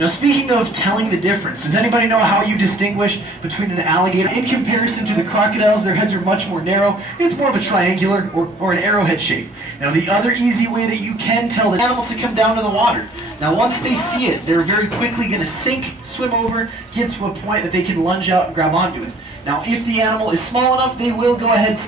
Now speaking of telling the difference, does anybody know how you distinguish between an alligator? In comparison to the crocodiles, their heads are much more narrow. It's more of a triangular or an arrowhead shape. Now the other easy way that you can tell the animals to come down to the water. Now once they see it, they're very quickly going to sink, swim over, get to a point that they can lunge out and grab onto it. Now if the animal is small enough, they will go ahead.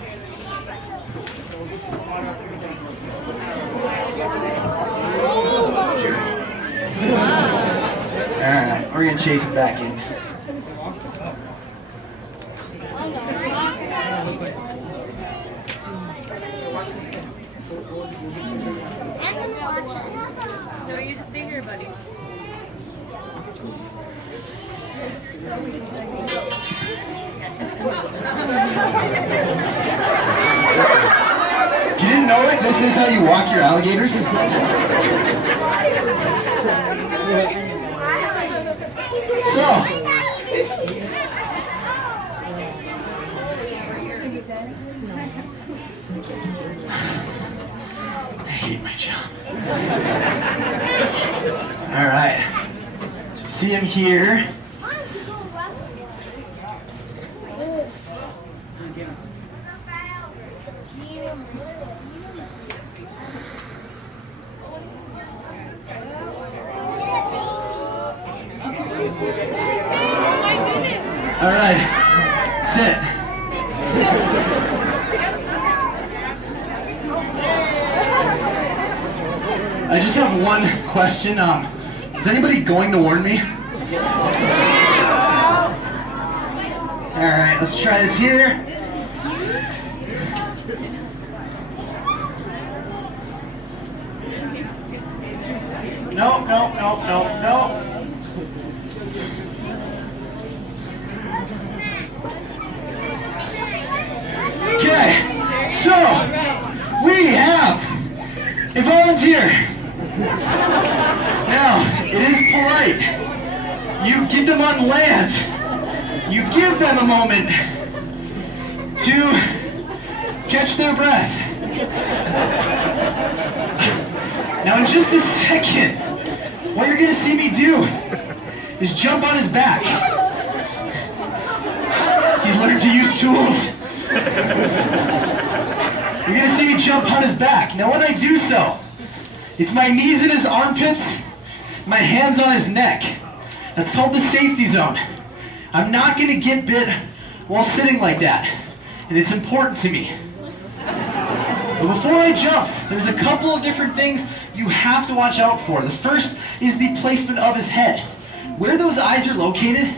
Alright, we're going to chase him back in. No, you just stay here, buddy. You didn't know it? This is how you walk your alligators? So, I hate my job. All right, see him here. All right, sit. I just have one question. Is anybody going to warn me? All right, let's try this here. No, no, no, no, no. Okay, so we have a volunteer. Now, it is polite. You get them on land. You give them a moment to catch their breath. Now, in just a second, what you're going to see me do is jump on his back. He's learned to use tools. You're going to see me jump on his back. Now when I do so, it's my knees in his armpits, my hands on his neck. That's called the safety zone. I'm not going to get bit while sitting like that, and it's important to me. But before I jump, there's a couple of different things you have to watch out for. The first is the placement of his head. Where those eyes are located,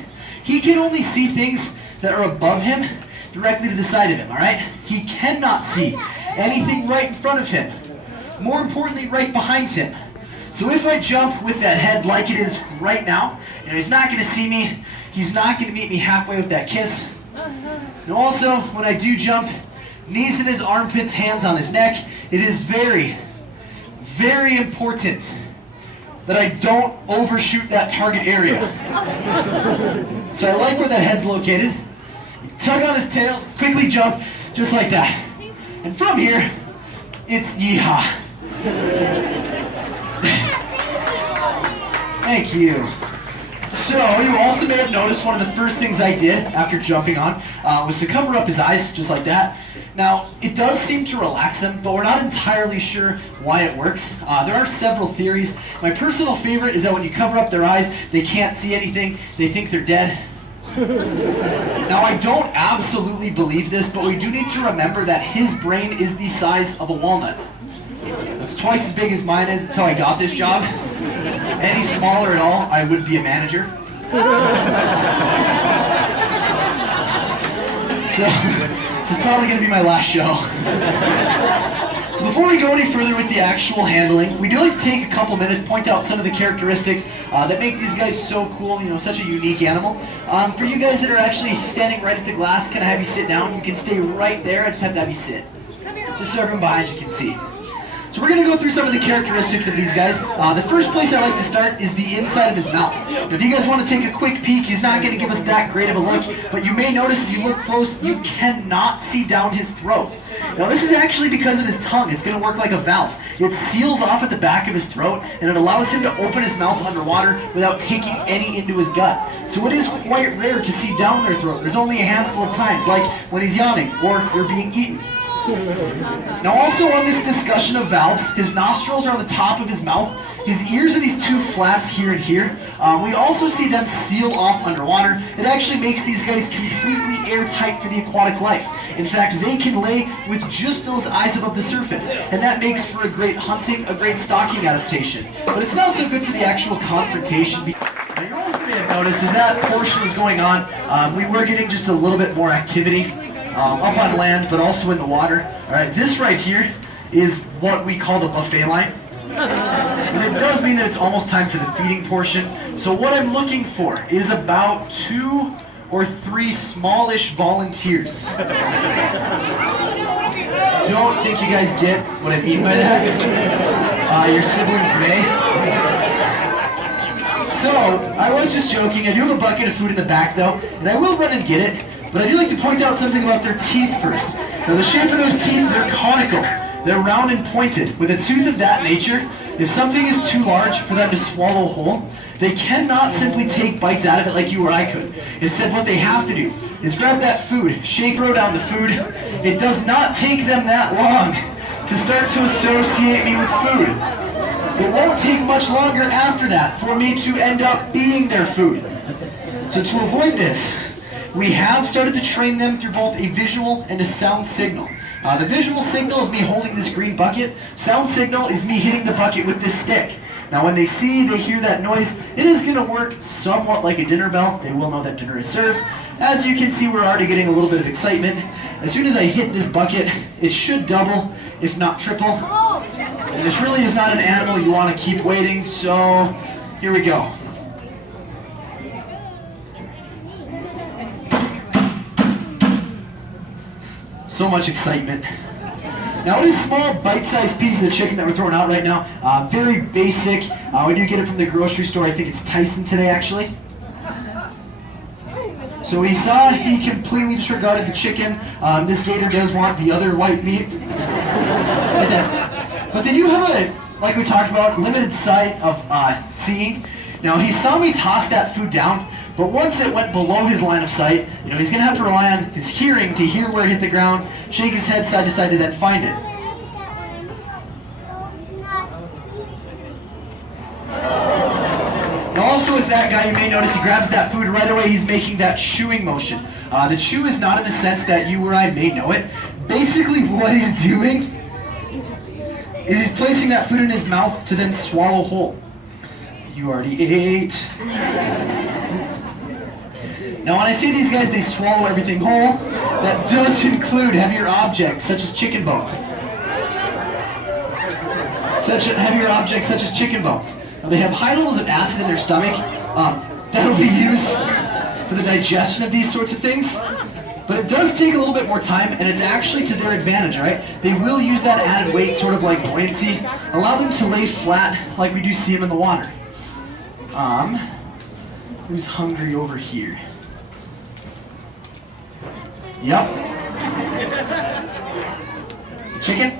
he can only see things that are above him, directly to the side of him, all right? He cannot see anything right in front of him. More importantly, right behind him. So if I jump with that head like it is right now, he's not going to see me. He's not going to meet me halfway with that kiss. And also, when I do jump, knees in his armpits, hands on his neck, it is very, very important that I don't overshoot that target area. So I like where that head's located. Tug on his tail, quickly jump, just like that. And from here, it's yeehaw. Thank you. So, you also may have noticed one of the first things I did after jumping on was to cover up his eyes, just like that. Now, it does seem to relax them, but we're not entirely sure why it works. There are several theories. My personal favorite is that when you cover up their eyes, they can't see anything. They think they're dead. Now, I don't absolutely believe this, but we do need to remember that his brain is the size of a walnut. It's twice as big as mine is until I got this job. Any smaller at all, I would be a manager. So, this is probably going to be my last show. So before we go any further with the actual handling, we do like to take a couple minutes, point out some of the characteristics that make these guys so cool, such a unique animal. For you guys that are actually standing right at the glass, can I have you sit down? You can stay right there, I just have to have you sit. Just so everyone behind you can see. So we're going to go through some of the characteristics of these guys. The first place I like to start is the inside of his mouth. If you guys want to take a quick peek, he's not going to give us that great of a look, but you may notice if you look close, you cannot see down his throat. Now this is actually because of his tongue. It's going to work like a valve. It seals off at the back of his throat, and it allows him to open his mouth underwater without taking any into his gut. So it is quite rare to see down their throat. There's only a handful of times, like when he's yawning or they're being eaten. Now also on this discussion of valves, his nostrils are on the top of his mouth. His ears are these two flaps here and here. We also see them seal off underwater. It actually makes these guys completely airtight for the aquatic life. In fact, they can lay with just those eyes above the surface, and that makes for a great hunting, a great stalking adaptation. But it's not so good for the actual confrontation. Now you also may have noticed as that portion was going on, we were getting just a little bit more activity. Up on land, but also in the water. Alright, this right here is what we call the buffet line. And it does mean that it's almost time for the feeding portion. So what I'm looking for is about 2 or 3 smallish volunteers. Don't think you guys get what I mean by that. Your siblings may. So, I was just joking. I do have a bucket of food in the back though, and I will run and get it. But I do like to point out something about their teeth first. Now the shape of those teeth, they're conical. They're round and pointed. With a tooth of that nature, if something is too large for them to swallow whole, they cannot simply take bites out of it like you or I could. Instead, what they have to do is grab that food, shake throw down the food. It does not take them that long to start to associate me with food. It won't take much longer after that for me to end up being their food. So to avoid this, we have started to train them through both a visual and a sound signal. The visual signal is me holding this green bucket. Sound signal is me hitting the bucket with this stick. Now when they hear that noise, it is going to work somewhat like a dinner bell. They will know that dinner is served. As you can see, we're already getting a little bit of excitement. As soon as I hit this bucket, it should double, if not triple. And this really is not an animal you want to keep waiting, so here we go. So much excitement. Now it is small, bite-sized pieces of chicken that we're throwing out right now. Very basic. We do get it from the grocery store. I think it's Tyson today, actually. So we saw he completely disregarded the chicken. This gator does want the other white meat. But they do have a, like we talked about, limited sight of seeing. Now he saw me toss that food down, but once it went below his line of sight, he's going to have to rely on his hearing to hear where it hit the ground, shake his head side to side to then find it. Now also with that guy, you may notice he grabs that food right away, he's making that chewing motion. The chew is not in the sense that you or I may know it. Basically what he's doing is he's placing that food in his mouth to then swallow whole. You already ate. Now when I say these guys, they swallow everything whole, that does include heavier objects such as chicken bones. Heavier objects such as chicken bones. Now, they have high levels of acid in their stomach. That'll be used for the digestion of these sorts of things. But it does take a little bit more time, and it's actually to their advantage, right? They will use that added weight, sort of like buoyancy, allow them to lay flat like we do see them in the water. Who's hungry over here? Yep. Chicken?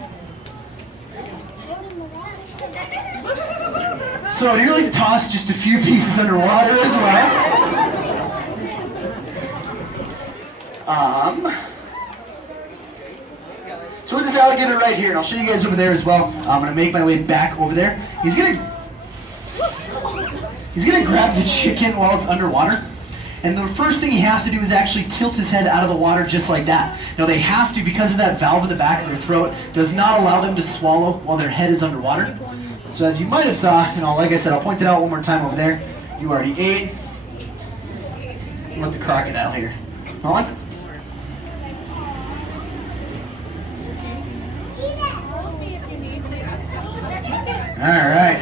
So I'd really like to toss just a few pieces underwater as well. So with this alligator right here, and I'll show you guys over there as well. I'm going to make my way back over there. He's going to grab the chicken while it's underwater. And the first thing he has to do is actually tilt his head out of the water just like that. Now they have to, because of that valve in the back of their throat, does not allow them to swallow while their head is underwater. So as you might have saw, like I said, I'll point it out one more time over there. You already ate. You want the crocodile here. On. Alright.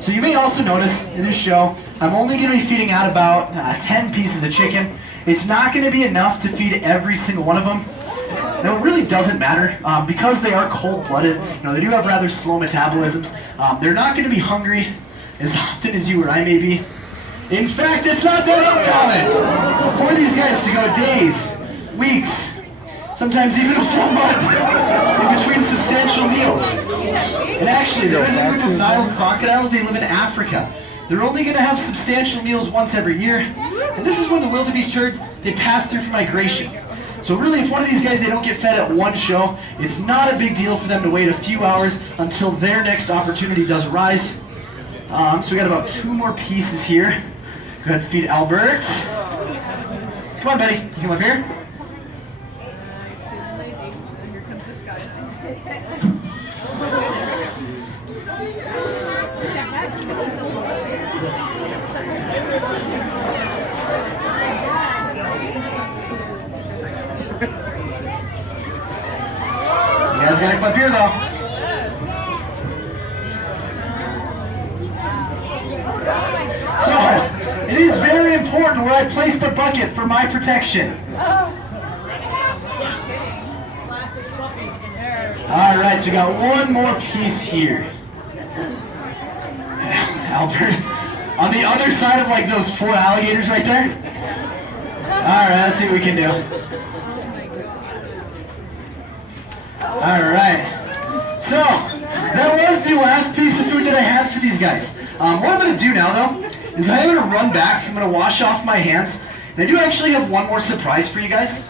So you may also notice in this show, I'm only going to be feeding out about 10 pieces of chicken. It's not going to be enough to feed every single one of them. Now, it really doesn't matter because they are cold-blooded. They do have rather slow metabolisms. They're not going to be hungry as often as you or I may be. In fact, it's not that uncommon for these guys to go days, weeks, sometimes even a full month in between substantial meals. And actually, there is a group of Nile crocodiles. They live in Africa. They're only going to have substantial meals once every year. And this is when the wildebeest herds, they pass through for migration. So really, if one of these guys, they don't get fed at one show, it's not a big deal for them to wait a few hours until their next opportunity does arise. So we got about 2 more pieces here. Go ahead and feed Albert. Come on, buddy. You come up here. Here comes this guy. You guys gotta come up here, though. So, it is very important where I place the bucket for my protection. Alright, so we got 1 more piece here. Albert, on the other side of like those 4 alligators right there. Alright, let's see what we can do. Alright, so that was the last piece of food that I had for these guys. What I'm going to do now though, is I'm going to run back, I'm going to wash off my hands, and I do actually have one more surprise for you guys.